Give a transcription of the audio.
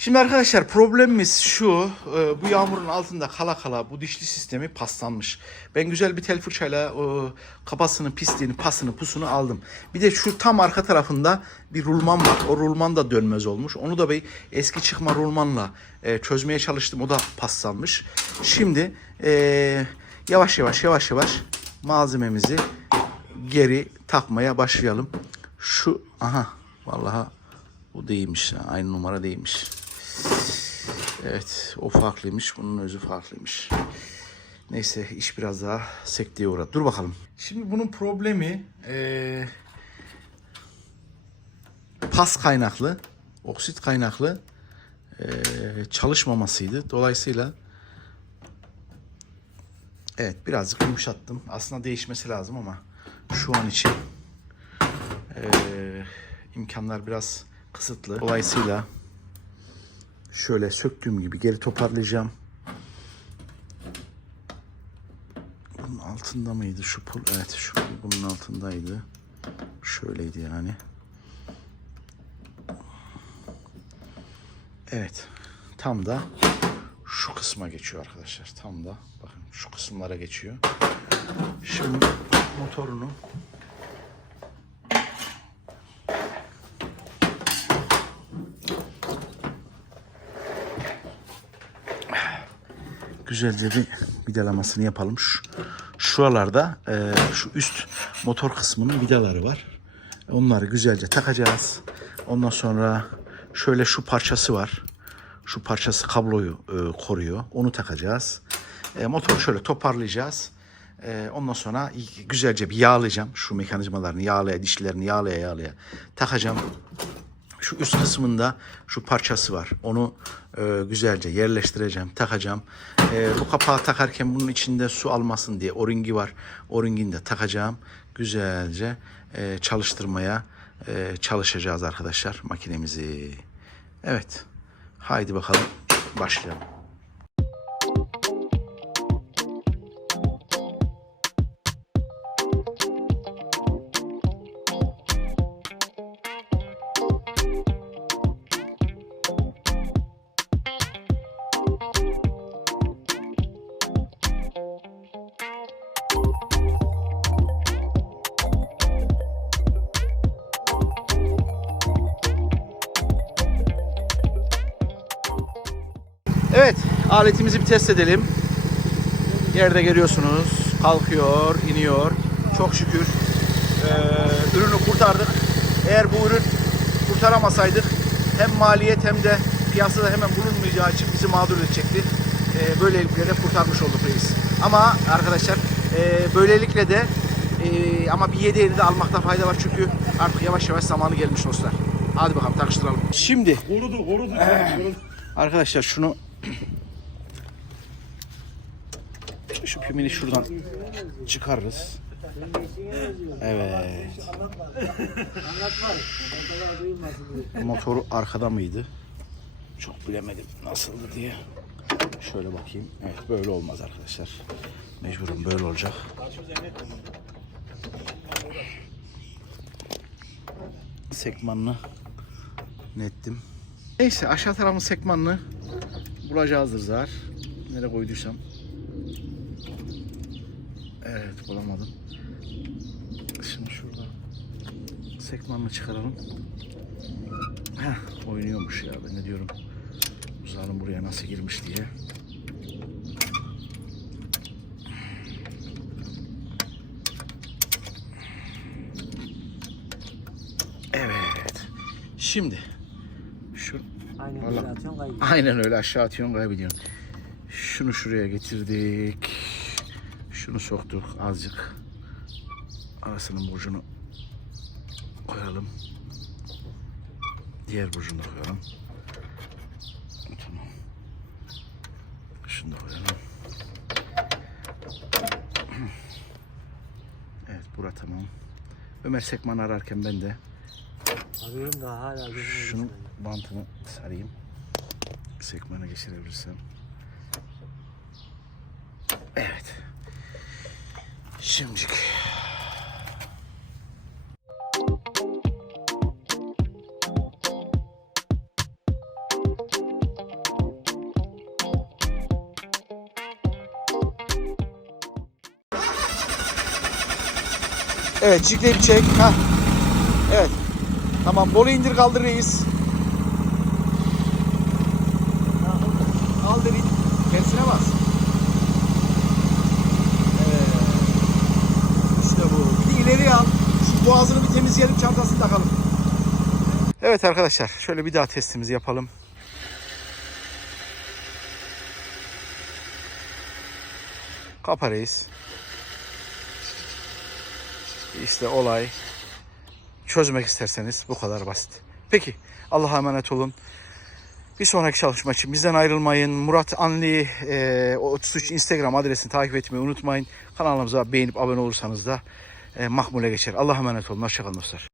Şimdi arkadaşlar problemimiz şu. e, Bu yağmurun altında kala kala bu dişli sistemi paslanmış. Ben güzel bir tel fırçayla o kafasını, pisliğini, pasını, pusunu aldım. Bir de şu tam arka tarafında bir rulman var. O rulman da dönmez olmuş. Onu da bir eski çıkma rulmanla e, çözmeye çalıştım. O da paslanmış. Şimdi e, yavaş yavaş yavaş yavaş malzememizi geri takmaya başlayalım. Şu aha vallahi bu değilmiş. Aynı numara değilmiş. Evet o farklıymış. Bunun özü farklıymış. Neyse iş biraz daha sekteye uğradı. Dur bakalım. Şimdi bunun problemi eee, pas kaynaklı, oksit kaynaklı eee, çalışmamasıydı. Dolayısıyla evet birazcık yumuşattım. Aslında değişmesi lazım ama şu an için eee, imkanlar biraz kısıtlı. Dolayısıyla şöyle söktüğüm gibi geri toparlayacağım. Bunun altında mıydı şu pul? Evet şu pul bunun altındaydı. Şöyleydi yani. Evet. Tam da şu kısma geçiyor arkadaşlar. Tam da bakın şu kısımlara geçiyor. Şimdi motorunu güzelce bir vidalamasını yapalım. Şu, şuralarda e, şu üst motor kısmının vidaları var. Onları güzelce takacağız. Ondan sonra şöyle şu parçası var. Şu parçası kabloyu e, koruyor. Onu takacağız. E, motoru şöyle toparlayacağız. E, ondan sonra güzelce bir yağlayacağım. Şu mekanizmalarını yağlaya, dişlerini yağlaya yağlaya takacağım. Şu üst kısmında şu parçası var. Onu e, güzelce yerleştireceğim, takacağım. E, bu kapağı takarken bunun içinde su almasın diye o-ringi var. O-ringini de takacağım. Güzelce e, çalıştırmaya e, çalışacağız arkadaşlar makinemizi. Evet. Haydi bakalım başlayalım. Evet, aletimizi bir test edelim. Yerde görüyorsunuz. Kalkıyor, iniyor. Çok şükür eee, ürünü kurtardık. Eğer bu ürün kurtaramasaydık hem maliyet hem de piyasada hemen bulunmayacağı için bizi mağdur edecekti. Eee böylelikle de kurtarmış olduk reis. Ama arkadaşlar eee, böylelikle de eee, ama bir 7 de almakta fayda var çünkü artık yavaş yavaş zamanı gelmiş dostlar. Hadi bakalım takıştıralım. Şimdi Korudu, korudu. korudu. Arkadaşlar şunu şu pimini şuradan çıkarırız. Evet. Motoru arkada mıydı? Çok bilemedim nasıldı diye. Şöyle bakayım. Evet böyle olmaz arkadaşlar. Mecburen böyle olacak. Sekmanını nettim. Neyse aşağı tarafın sekmanını bulacağızdır zar. Nereye koyduysam. Evet bulamadım. Şimdi şurada sekmanını çıkaralım. Heh, oynuyormuş ya ben ne diyorum. Zalim buraya nasıl girmiş diye. Evet. Şimdi Aynen Vallahi- öyle atıyorsun kaybediyorsun. Aynen öyle aşağı atıyorsun kaybediyorsun. Şunu şuraya getirdik. Şunu soktuk azıcık. Arasının burcunu koyalım. Diğer burcunu da koyalım. Tamam. Şunu da koyalım. Evet bura tamam. Ömer Sekman ararken ben de Arıyorum da hala gözüme bantımı sarayım. Sekmana geçirebilirsem. Evet. Şimdilik. Evet çikleyip çek. Heh. Evet. Tamam Bolu indir kaldır. Tersine bas. Evet. İşte bu. Bir ileri al. Şu boğazını bir temizleyelim çantasını takalım. Evet arkadaşlar şöyle bir daha testimizi yapalım. Kapa reis. İşte olay. Çözmek isterseniz bu kadar basit. Peki Allah'a emanet olun. Bir sonraki çalışma için bizden ayrılmayın. Murat Anli e, 33 Instagram adresini takip etmeyi unutmayın. Kanalımıza beğenip abone olursanız da e, makbule geçer. Allah'a emanet olun. Hoşçakalın dostlar.